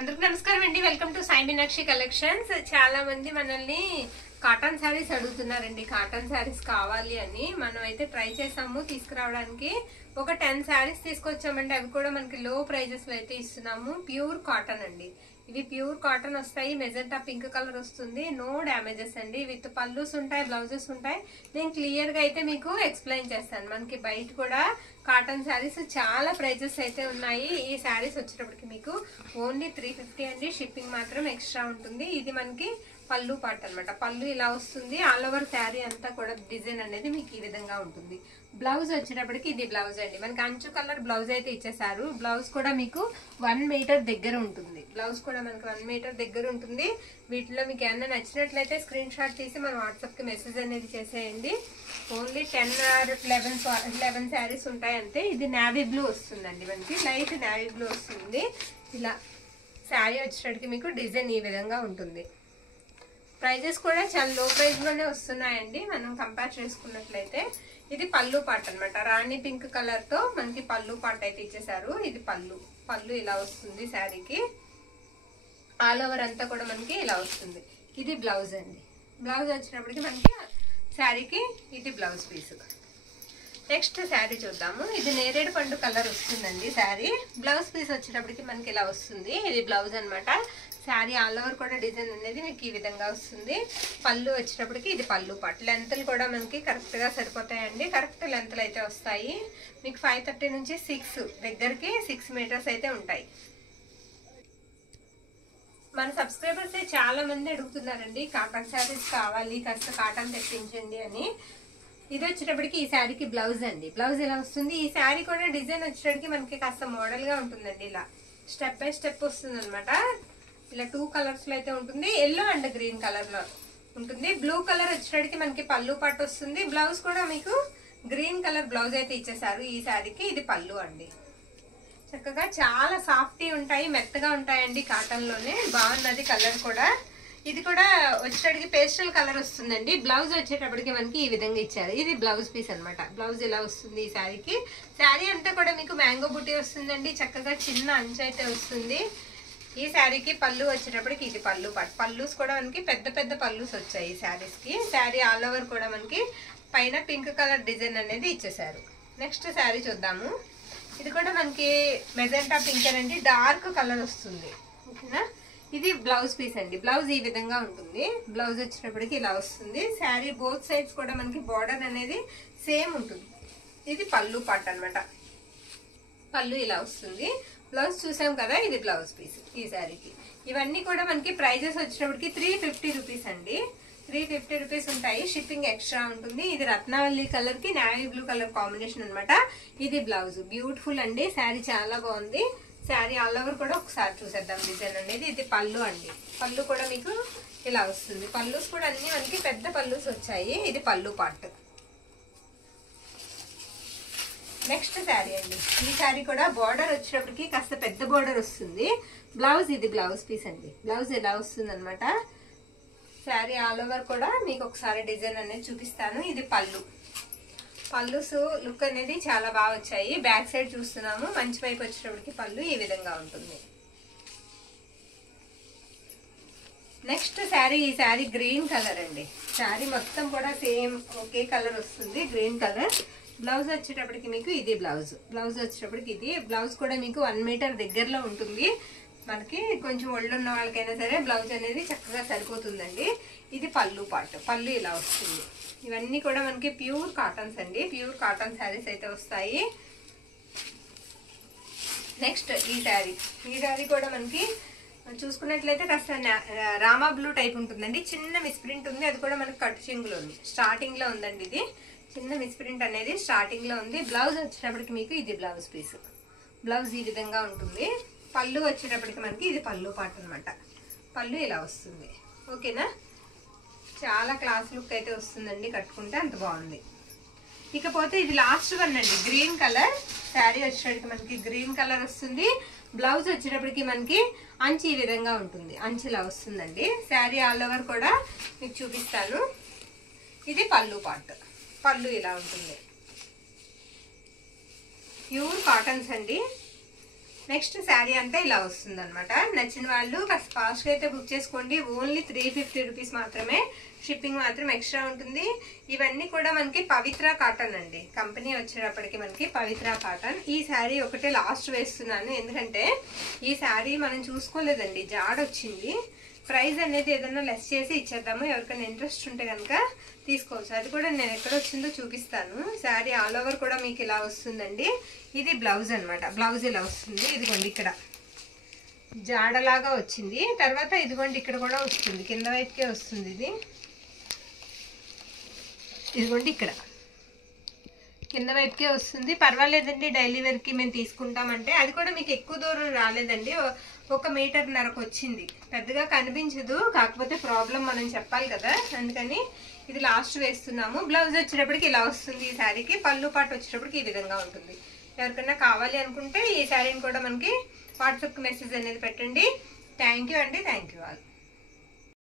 అందరికీ నమస్కారం అండి. Welcome to Sai Meenakshi collections. చాలా మంది మనల్ని కాటన్ శారీస్ అడుగుతున్నారండి. కాటన్ శారీస్ కావాలి అని మనం అయితే ట్రై చేసాము తీసుకురావడానికి. ఒక 10 శారీస్ తీసుకొచ్చామండి. అవి కూడా మనకి లో ప్రైజెస్ లో అయితే ఇస్తున్నాము. ప్యూర్ కాటన్ అండి. ఇవి ప్యూర్ కాటన్ వస్తాయి. మెజెంటా పింక్ కలర్ వస్తుంది. నో డ్యామేజెస్ అండి. విత్ పల్లూస్ ఉంటాయి, బ్లౌజెస్ ఉంటాయి. నేను క్లియర్ గా అయితే మీకు ఎక్స్ప్లెయిన్ చేస్తాను. మనకి బయట కూడా కాటన్ శారీస్ చాలా ప్రైజెస్ అయితే ఉన్నాయి. ఈ శారీస్ వచ్చేటప్పటికి మీకు ఓన్లీ 350 అండి. షిప్పింగ్ మాత్రం ఎక్స్ట్రా ఉంటుంది. ఇది మనకి పళ్ళు పార్ట్ అనమాట. పళ్ళు ఇలా వస్తుంది. ఆల్ ఓవర్ శారీ అంతా కూడా డిజైన్ అనేది మీకు ఈ విధంగా ఉంటుంది. బ్లౌజ్ వచ్చేటప్పటికి ఇది బ్లౌజ్ అండి. మనకి అంచు కలర్ బ్లౌజ్ అయితే ఇచ్చేసారు. బ్లౌజ్ కూడా మీకు 1 మీటర్ దగ్గర ఉంటుంది. బ్లౌజ్ కూడా మనకి 1 మీటర్ దగ్గర ఉంటుంది. వీటిలో మీకు ఏమన్నా నచ్చినట్లయితే స్క్రీన్ షాట్ తీసి మన వాట్సాప్ కి మెసేజ్ అనేది చేసేయండి. ఓన్లీ 10 or 11 శారీస్ ఉంటాయి అంతే. ఇది నావీ బ్లూ వస్తుందండి. మనకి లైట్ నావీ బ్లూ వస్తుంది. ఇలా శారీ వచ్చేటప్పటికి మీకు డిజైన్ ఈ విధంగా ఉంటుంది. ప్రైజెస్ కూడా చాలా లో ప్రైస్ లోనే వస్తున్నాయండి. మనం కంపేర్ చేసుకున్నట్లయితే ఇది పళ్ళు పార్ట్ అనమాట. రాణి పింక్ కలర్ తో మనకి పళ్ళు పార్ట్ అయితే ఇచ్చేసారు. ఇది పళ్ళు ఇలా వస్తుంది. శారీకి ఆల్ ఓవర్ అంతా కూడా మనకి ఇలా వస్తుంది. ఇది బ్లౌజ్ అండి. బ్లౌజ్ వచ్చినప్పటికి మనకి శారీకి ఇది బ్లౌజ్ పీస్. నెక్స్ట్ శారీ చూద్దాము. ఇది నేరేడు పండు కలర్ వస్తుందండి శారీ. బ్లౌజ్ పీస్ వచ్చేటప్పటికి మనకి ఇలా వస్తుంది. ఇది బ్లౌజ్ అనమాట. శారీ ఆల్ ఓవర్ కూడా డిజైన్ అనేది మీకు ఈ విధంగా వస్తుంది. పళ్ళు వచ్చేటప్పటికి ఇది పళ్ళు పార్ట్. లెంత్లు కూడా మనకి కరెక్ట్ గా సరిపోతాయండి. కరెక్ట్ లెంత్లు అయితే వస్తాయి. మీకు 530 నుంచి 6 దగ్గరికి 6 మీటర్స్ అయితే ఉంటాయి. మన సబ్స్క్రైబర్స్ చాలా మంది అడుగుతున్నారండి, కాటన్ శారీస్ కావాలి, కాస్త కాటన్ తెప్పించండి అని. ఇది వచ్చేటప్పటికి ఈ శారీకి బ్లౌజ్ అండి. బ్లౌజ్ ఇలా వస్తుంది. ఈ శారీ కూడా డిజైన్ వచ్చేటప్పటికి మనకి కాస్త మోడల్ గా ఉంటుందండి. ఇలా స్టెప్ బై స్టెప్ వస్తుంది అనమాట. ఇలా 2 కలర్స్ లో అయితే ఉంటుంది. ఎల్లో అండ్ గ్రీన్ కలర్ లో ఉంటుంది. బ్లూ కలర్ వచ్చేటప్పటికి మనకి పళ్ళు పాటు వస్తుంది. బ్లౌజ్ కూడా మీకు గ్రీన్ కలర్ బ్లౌజ్ అయితే ఇచ్చేసారు ఈ శారీకి. ఇది పళ్ళు అండి. చక్కగా చాలా సాఫ్ట్ ఉంటాయి, మెత్తగా ఉంటాయండి. కాటన్ లోనే బాగున్నది కలర్ కూడా. ఇది కూడా వచ్చేటప్పటికి పేస్టల్ కలర్ వస్తుందండి. బ్లౌజ్ వచ్చేటప్పటికి మనకి ఈ విధంగా ఇచ్చారు. ఇది బ్లౌజ్ పీస్ అనమాట. బ్లౌజ్ ఇలా వస్తుంది ఈ శారీకి. శారీ అంతా కూడా మీకు మ్యాంగో బుట్టి వస్తుందండి. చక్కగా చిన్న అంచు అయితే వస్తుంది. ఈ శారీకి పళ్ళు వచ్చేటప్పటికి ఇది పళ్ళు పార్ట్. పళ్ళుస్ కూడా మనకి పెద్ద పెద్ద పళ్ళుస్ వచ్చాయి ఈ శారీస్ కి. శారీ ఆల్ ఓవర్ కూడా మనకి పైన పింక్ కలర్ డిజైన్ అనేది ఇచ్చేసారు. నెక్స్ట్ శారీ చూద్దాము. ఇది కూడా మనకి మెజెంటా పింక్ అండి. డార్క్ కలర్ వస్తుంది. ఓకేనా. ఇది బ్లౌజ్ పీస్ అండి. బ్లౌజ్ ఈ విధంగా ఉంటుంది. బ్లౌజ్ వచ్చేటప్పటికి ఇలా వస్తుంది. శారీ బోత్ సైడ్స్ కూడా మనకి బార్డర్ అనేది సేమ్ ఉంటుంది. ఇది పళ్ళు పార్ట్ అనమాట. పళ్ళు ఇలా వస్తుంది. బ్లౌజ్ చూసాం కదా, ఇది బ్లౌజ్ పీస్ ఈ శారీకి. ఇవన్నీ కూడా మనకి ప్రైజెస్ వచ్చేటప్పటికి 350 రూపీస్ అండి. 350 రూపీస్ ఉంటాయి. షిప్పింగ్ ఎక్స్ట్రా ఉంటుంది. ఇది రత్నావళి కలర్ కి నావీ బ్లూ కలర్ కాంబినేషన్ అనమాట. ఇది బ్లౌజ్. బ్యూటిఫుల్ అండి. శారీ చాలా బాగుంది. శారీ ఆల్ ఓవర్ కూడా ఒకసారి చూసేద్దాం డిజైన్ అనేది. ఇది పళ్ళు అండి. పళ్ళు కూడా మీకు ఇలా వస్తుంది. పళ్ళుస్ కూడా అన్ని మనకి పెద్ద పళ్ళుస్ వచ్చాయి. ఇది పళ్ళు పార్ట్. నెక్స్ట్ శారీ అండి. ఈ శారీ కూడా బార్డర్ వచ్చేటప్పటికి కాస్త పెద్ద బార్డర్ వస్తుంది. బ్లౌజ్ ఇది బ్లౌజ్ పీస్ అండి. బ్లౌజ్ ఎలా వస్తుంది అనమాట. శారీ ఆల్ ఓవర్ కూడా మీకు ఒకసారి డిజైన్ అనేది చూపిస్తాను. ఇది పళ్ళు. పళ్ళుస్ లుక్ అనేది చాలా బాగా వచ్చాయి. బ్యాక్ సైడ్ చూస్తున్నాము. మంచి వైపు వచ్చేటప్పటికి పళ్ళు ఈ విధంగా ఉంటుంది. నెక్స్ట్ శారీ. ఈ శారీ గ్రీన్ కలర్ అండి. శారీ మొత్తం కూడా సేమ్ ఒకే కలర్ వస్తుంది, గ్రీన్ కలర్. బ్లౌజ్ వచ్చేటప్పటికి మీకు ఇది బ్లౌజ్. బ్లౌజ్ వచ్చేటప్పటికి ఇది బ్లౌజ్ కూడా మీకు 1 మీటర్ దగ్గరలో ఉంటుంది. మనకి కొంచెం ఒళ్ళు ఉన్న వాళ్ళకైనా సరే బ్లౌజ్ అనేది చక్కగా సరిపోతుందండి. ఇది పళ్ళు పార్ట్. పళ్ళు ఇలా వస్తుంది. ఇవన్నీ కూడా మనకి ప్యూర్ కాటన్స్ అండి. ప్యూర్ కాటన్ శారీస్ అయితే వస్తాయి. నెక్స్ట్ ఈ శారీ. ఈ శారీ కూడా మనకి చూసుకున్నట్లయితే కాస్త రామా బ్లూ టైప్ ఉంటుందండి. చిన్న మిస్ప్రింట్ ఉంది. అది కూడా మనకి కట్టు చెంగులో ఉంది. స్టార్టింగ్ లో ఉందండి. ఇది చిన్న మిస్ప్రింట్ అనేది స్టార్టింగ్ లో ఉంది. బ్లౌజ్ వచ్చేటప్పటికి మీకు ఇది బ్లౌజ్ పీస్. బ్లౌజ్ ఈ విధంగా ఉంటుంది. పళ్ళు వచ్చేటప్పటికి మనకి ఇది పళ్ళు పార్ట్ అనమాట. పళ్ళు ఇలా వస్తుంది. ఓకేనా. చాలా క్లాస్ లుక్ అయితే వస్తుందండి. కట్టుకుంటే అంత బాగుంది. ఇకపోతే ఇది లాస్ట్ వన్ అండి. గ్రీన్ కలర్ శారీ వచ్చేటప్పటికి మనకి గ్రీన్ కలర్ వస్తుంది. బ్లౌజ్ వచ్చేటప్పటికి మనకి అంచు ఈ విధంగా ఉంటుంది. అంచు ఇలా వస్తుందండి. శారీ ఆల్ ఓవర్ కూడా మీకు చూపిస్తాను. ఇది పళ్ళు పార్ట్. పళ్ళు ఇలా ఉంటుంది. ప్యూర్ కాటన్స్ అండి. నెక్స్ట్ శారీ అంతా ఇలా వస్తుంది అనమాట. నచ్చిన వాళ్ళు కాస్త ఫాస్ట్గా అయితే బుక్ చేసుకోండి. ఓన్లీ 350 రూపీస్ మాత్రమే, షిప్పింగ్ మాత్రం ఎక్స్ట్రా ఉంటుంది. ఇవన్నీ కూడా మనకి పవిత్ర కాటన్ అండి. కంపెనీ వచ్చేటప్పటికి మనకి పవిత్ర కాటన్. ఈ శారీ ఒకటే లాస్ట్ వేస్తున్నాను, ఎందుకంటే ఈ శారీ మనం చూసుకోలేదండి, జాడొచ్చింది. ప్రైస్ అనేది ఏదైనా లెస్ చేసి ఇచ్చేద్దాము, ఎవరికైనా ఇంట్రెస్ట్ ఉంటే కనుక తీసుకోవచ్చు. అది కూడా నేను ఎక్కడ వచ్చిందో చూపిస్తాను. శారీ ఆల్ ఓవర్ కూడా మీకు ఇలా వస్తుందండి. ఇది బ్లౌజ్ అనమాట. బ్లౌజ్ ఇలా వస్తుంది. ఇదిగోండి ఇక్కడ జాడలాగా వచ్చింది. తర్వాత ఇదిగోండి ఇక్కడ కూడా వస్తుంది, కింద వైపుకే వస్తుంది. ఇదిగోండి ఇక్కడ కింద వైపుకే వస్తుంది. పర్వాలేదండి, డైలీ వేర్కి మేము తీసుకుంటామంటే. అది కూడా మీకు ఎక్కువ దూరం రాలేదండి, 1.5 మీటర్కి వచ్చింది. పెద్దగా కనిపించదు, కాకపోతే ప్రాబ్లం మనం చెప్పాలి కదా, అందుకని ఇది లాస్ట్ వేస్తున్నాము. బ్లౌజ్ వచ్చేటప్పటికి ఇలా వస్తుంది. ఈ శారీకి పళ్ళు పాటు వచ్చేటప్పటికి ఈ విధంగా ఉంటుంది. ఎవరికైనా కావాలి అనుకుంటే ఈ శారీని కూడా మనకి వాట్సాప్కి మెసేజ్ అనేది పెట్టండి. థ్యాంక్ యూ అండి. Thank you all.